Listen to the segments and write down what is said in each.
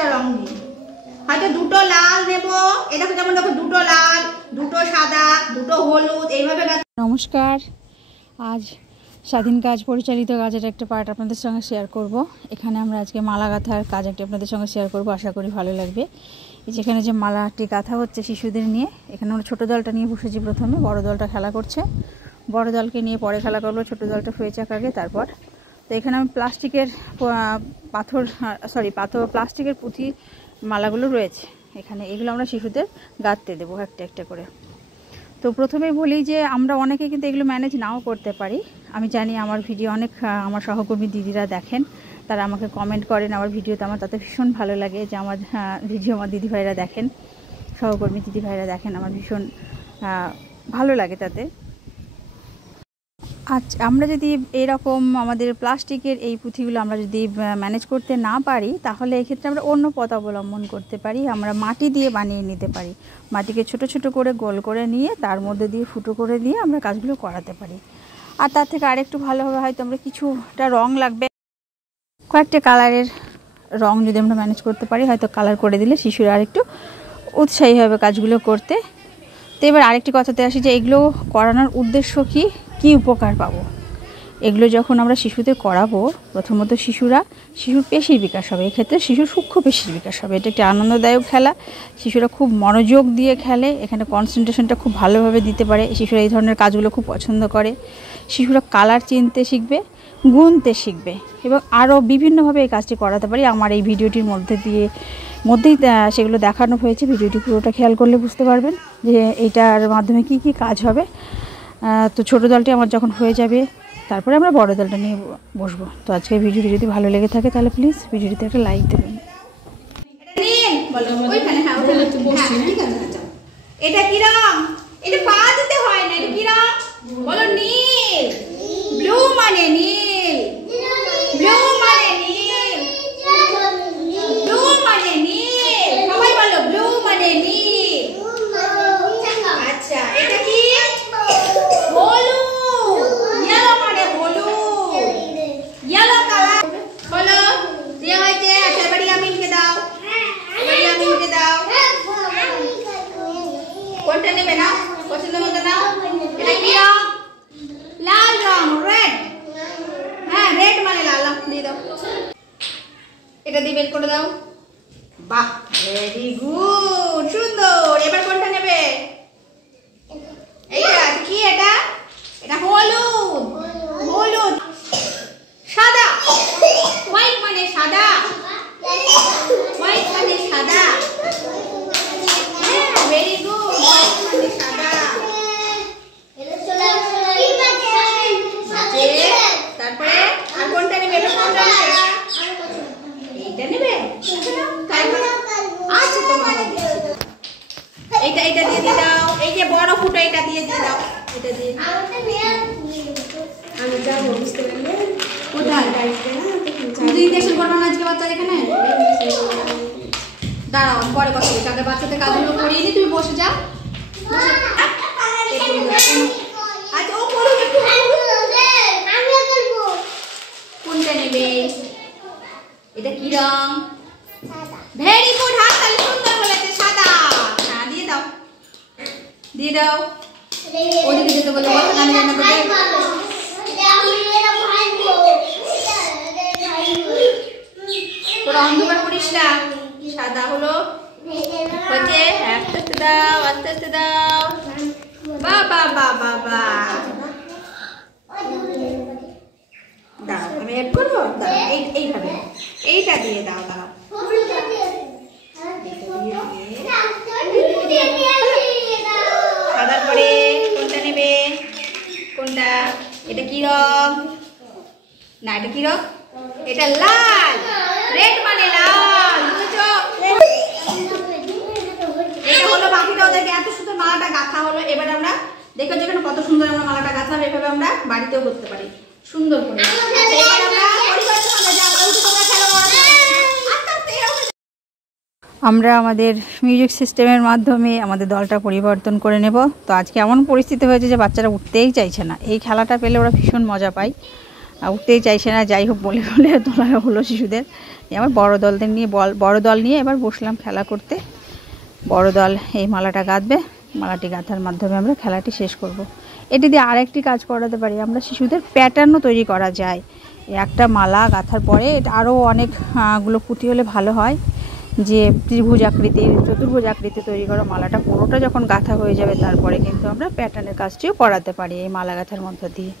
পাঁচটা রং নিই, হয়তো দুটো লাল নেব, এটা যেমন দেখো দুটো লাল, দুটো সাদা, দুটো হলুদ, এইভাবে। নমস্কার, আজ স্বাধীন কাজ পরিচালিত কাজের একটা পার্ট আপনাদের সঙ্গে শেয়ার করব। এখানে আমরা আজকে মালা গাঁথার কাজ একটা আপনাদের সঙ্গে শেয়ার করব, আশা করি ভালো লাগবে। যেখানে যে মালাটি গাঁথা হচ্ছে শিশুদের নিয়ে, এখানে আমরা ছোটো দলটা নিয়ে বসেছি প্রথমে, বড় দলটা খেলা করছে, বড় দলকে নিয়ে পরে খেলা করবো, ছোটো দলটা হয়ে যাক আগে তারপর। তো এখানে আমি প্লাস্টিকের প্লাস্টিকের পুঁথি মালাগুলো রয়েছে এখানে, এগুলো আমরা শিশুদের গাঁথতে দেবো একটা একটা করে। তো প্রথমেই বলি যে আমরা অনেকে কিন্তু এগুলো ম্যানেজ নাও করতে পারি। আমি জানি আমার ভিডিও অনেক আমার সহকর্মী দিদিরা দেখেন, তারা আমাকে কমেন্ট করেন আমার ভিডিওতে, আমার তাতে ভীষণ ভালো লাগে যে আমার ভিডিও আমার দিদিভাইরা দেখেন, সহকর্মী দিদিভাইরা দেখেন, আমার ভীষণ ভালো লাগে তাতে। আচ্ছা, আমরা যদি এরকম আমাদের প্লাস্টিকের এই পুঁথিগুলো আমরা যদি ম্যানেজ করতে না পারি, তাহলে এক্ষেত্রে আমরা অন্য পথ অবলম্বন করতে পারি। আমরা মাটি দিয়ে বানিয়ে নিতে পারি, মাটিকে ছোট ছোট করে গোল করে নিয়ে তার মধ্যে দিয়ে ফুটো করে দিয়ে আমরা কাজগুলো করাতে পারি। আর তার থেকে আরেকটু ভালোভাবে হয়তো আমরা কিছুটা রং লাগবে, কয়েকটা কালারের রং যদি আমরা ম্যানেজ করতে পারি, হয়তো কালার করে দিলে শিশুরা আরেকটু উৎসাহী হবে কাজগুলো করতে। তো এবার আরেকটি কথাতে আসি যে এগুলো করানোর উদ্দেশ্য কী উপকার পাবো। এগুলো যখন আমরা শিশুদের করাবো, প্রথমত শিশুর পেশির বিকাশ হবে, এক্ষেত্রে শিশুর সূক্ষ্ম পেশির বিকাশ হবে। এটা একটি আনন্দদায়ক খেলা, শিশুরা খুব মনোযোগ দিয়ে খেলে, এখানে কনসেন্ট্রেশনটা খুব ভালোভাবে দিতে পারে। শিশুরা এই ধরনের কাজগুলো খুব পছন্দ করে। শিশুরা কালার চিনতে শিখবে, গুনতে শিখবে, এবং আরও বিভিন্নভাবে এই কাজটি করাতে পারি। আমার এই ভিডিওটির মধ্যেই সেগুলো দেখানো হয়েছে, ভিডিওটি পুরোটা খেয়াল করলে বুঝতে পারবেন যে এইটার মাধ্যমে কি কি কাজ হবে। তো ছোটো দলটি আমার যখন হয়ে যাবে, তারপরে আমরা বড় দলটা নিয়ে বসবো। তো আজকে ভিডিওটি যদি ভালো লেগে থাকে তাহলে প্লিজ ভিডিওটিতে একটা লাইক দেবেন। এটা কি রং? এটা পা দিতে হয় না, এটা কি রং বলো? নীল। ব্লু মানে নীল, ব্লু মানে নীল, ব্লু মানে নীল, সবাই বলো ব্লু মানে নীল। আচ্ছা, এটা কি? হলুদ। ইয়েলো মানে হলুদ, ইয়েলো কালার। বলো যে হয়েছে। আচ্ছা, এবারে আমিনকে দাও, এবারে আমিনকে দাও। কোনটা নেবে না? পছন্দ মতো নাও। এটা কি রং? লাল রং, রেড। হ্যাঁ, রেড মানে লাল, দিয়ে দাও। এটা দিয়ে বের করে দাও। বাহ, ভেরি গুড, সুন্দর। এবার কোনটা নেবে? এইটা কি? এটা এটা হলুদ, হলুদ। সাদা, হোয়াইট মানে সাদা, হোয়াইট মানে সাদা। হ্যাঁ, ভেরি গুড, হোয়াইট মানে সাদা। তারপরে আর কোনটা নেবে? এটা কোনটা নেবে? এইটা নেবে? আচ্ছা, তোমার এইটা দিয়ে দাও। এই যে বড় ফুটো, এটা দিয়ে দাও। এটা দিয়ে আমি যাবো, বুঝতে পারলে কোথায় ইনজেকশন করবো না আজকে বাচ্চার এখানে। দাঁড়াও, পরে কথা বলছি, আগে বাচ্চাদের কাজগুলো করিয়ে নি, তুমি বসে যাও। আচ্ছা, ও করুক একটু। কোনটা নেবে? এটা কি রং? ভেরি গুড, হাত তালি, সুন্দর বলেছে, সাদা। হ্যাঁ, দিয়ে দাও, দিয়ে দাও। ওদিকে যেতে বলে কথা জানি না বলে। তোরা অন্ধকার করিস না, সাদা হলো হচ্ছে। আস্তে আস্তে দাও, আস্তে আস্তে দাও। বাবা বাবা বা দাও, আমি এড করবো। এইভাবে এইটা দিয়ে দাও, দাও। সাদার পরে কোনটা নেবে? কোনটা? এটা কি রং? না, এটা কি রং? এটা লাল, রেড মানে লাল, বুঝেছো? এটা হলো বাকিটা ওদেরকে এত সুন্দর মালাটা গাঁথা হলো। এবার আমরা দেখো যেখানে কত সুন্দর আমরা মালাটা গাঁথা হবে, এভাবে আমরা বাড়িতেও করতে পারি সুন্দর করে। এবার আমরা পরিবারের সঙ্গে যাবো, তোমরা খেলো। আমরা আমাদের মিউজিক সিস্টেমের মাধ্যমে আমাদের দলটা পরিবর্তন করে নেব। তো আজকে এমন পরিস্থিতি হয়েছে যে বাচ্চারা উঠতেই চাইছে না। এই খেলাটা পেলে ওরা ভীষণ মজা পায়। উঠতেই চাইছে না, যাই হোক বলে বলে তোলা হলো শিশুদের। আমার বড় দল নিয়ে এবার বসলাম খেলা করতে। বড় দল এই মালাটা গাঁথবে, মালাটি গাঁথার মাধ্যমে আমরা খেলাটি শেষ করব। এটি দিয়ে আরেকটি কাজ করাতে পারি, আমরা শিশুদের প্যাটার্নও তৈরি করা যায়। একটা মালা গাঁথার পরে এটা আরও অনেকগুলো পুঁতি হলে ভালো হয়, যে ত্রিভুজ আকৃতির, চতুর্ভুজ আকৃতি তৈরি করা মালাটা পুরোটা যখন গাঁথা হয়ে যাবে তারপরে কিন্তু আমরা প্যাটার্নের কাজটিও করাতে পারি এই মালা গাঁথার মধ্য দিয়ে।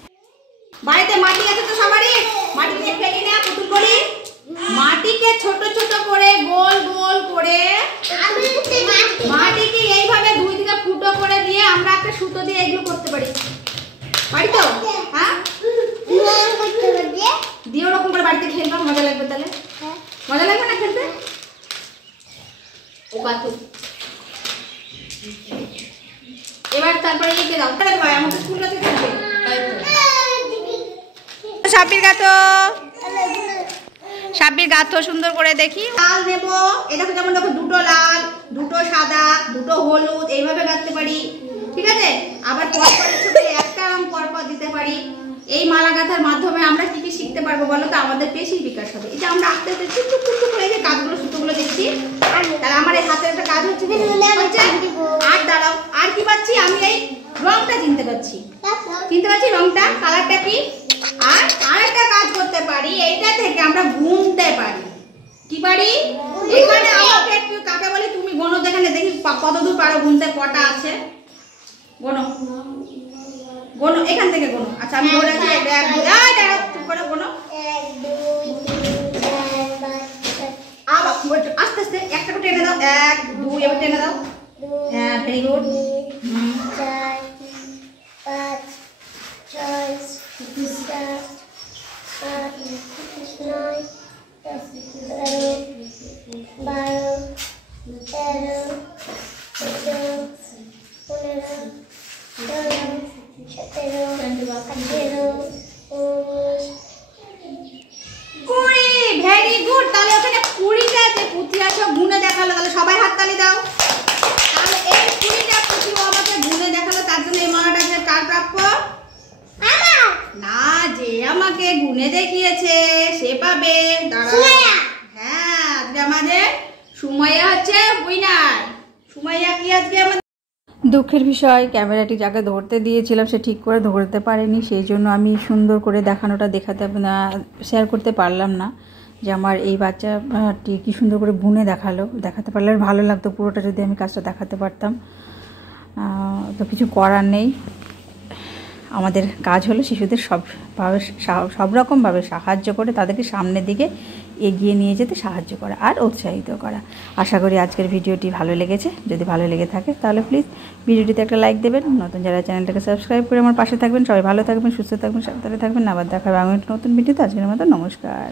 বাড়িতে মাটি আছে তো সবারই, মাটি নিয়ে ফেলি না, পুতুল করি। মাটিকে ছোট ছোট করে গোল গোল করে মাটিকে এইভাবে দুই দিকে ফুটো করে দিয়ে আমরা একটা সুতো দিয়ে এগুলো করতে পারি। পারি তো? হ্যাঁ, দিয়ে ওরকম করে বাড়িতে খেলবা, মজা লাগবে। তাহলে মজা লাগবে না খেলতে? ও গাতো এবার, তারপরে লিখে দাও। আমাদের স্কুল কাছে খেলবে। সাবির গাঁথো সুন্দর করে দেখি। লাল নেব, এটা যেমন দেখো দুটো লাল, দুটো সাদা, দুটো হলুদ, এইভাবে গাঁথতে পারি। ঠিক আছে, আবার পরপর একটা রং পরপর দিতে পারি। এই মালা গাঁথার মাধ্যমে আমরা কি কি শিখতে পারবো বলো তো? আমাদের পেশির বিকাশ হবে। এটা আমরা আস্তে আস্তে টুক টুক করে যে কাজগুলো সুতোগুলো দেখছি, তাহলে আমার এই হাতের একটা কাজ হচ্ছে। আর দাঁড়াও, আর কি পাচ্ছি আমি? এই রংটা চিনতে পারছি, রংটা, কালারটা কি। আর আরেকটা কাজ করতে পারি, এইটা থেকে আমরা গুনতে পারি। কি পারি? এখানে আমাকে একটু কাকে বলি, তুমি গোনো, যেখানে দেখি কতদূর পারো গুনতে, কটা আছে গোনো, গোনো এখান থেকে গোনো। আচ্ছা আমি বলে আছি, চুপ করে গোনো। আস্তে আস্তে একটা করে টেনে দাও, 1 2, এবার টেনে দাও। হ্যাঁ, ভেরি গুড। 4 5 6 7 8 9 10 11 12 13 14 15 16 17 18 19 20। Very good. তাহলে ওখানে 20টা যে পুঁথি আছে গুনে দেখালো, তাহলে সবাই হাততালি দাও। তাহলে এই 20টা পুঁথি আমাকে গুনে দেখালো, তার জন্য এই মালাটা কার প্রাপ্য? না, যে আমাকে গুনে দেখিয়েছে সে পাবে। হ্যাঁ, আমাদের সুমাইয়া হচ্ছে উইনার। সুমাইয়া কি আজকে আমাদের। দুঃখের বিষয়, ক্যামেরাটি যাকে ধরতে দিয়েছিলাম সে ঠিক করে ধরতে পারেনি, সেই জন্য আমি সুন্দর করে দেখানোটা শেয়ার করতে পারলাম না, যে আমার এই বাচ্চাটি কি সুন্দর করে বুনে দেখাতে পারলে ভালো লাগতো। পুরোটা যদি আমি কাজটা দেখাতে পারতাম, তো কিছু করার নেই। আমাদের কাজ হলো শিশুদের সব রকমভাবে সাহায্য করে তাদেরকে সামনের দিকে এগিয়ে নিয়ে যেতে সাহায্য করা আর উৎসাহিত করা। আশা করি আজকের ভিডিওটি ভালো লেগেছে। যদি ভালো লেগে থাকে তাহলে প্লিজ ভিডিওটিতে একটা লাইক দেবেন। নতুন যারা চ্যানেলটাকে সাবস্ক্রাইব করে আমার পাশে থাকবেন। সবাই ভালো থাকবেন, সুস্থ থাকবেন, সাবধানে থাকবেন। আবার দেখা হবে আমি একটা নতুন ভিডিওতে। আজকের মতো নমস্কার।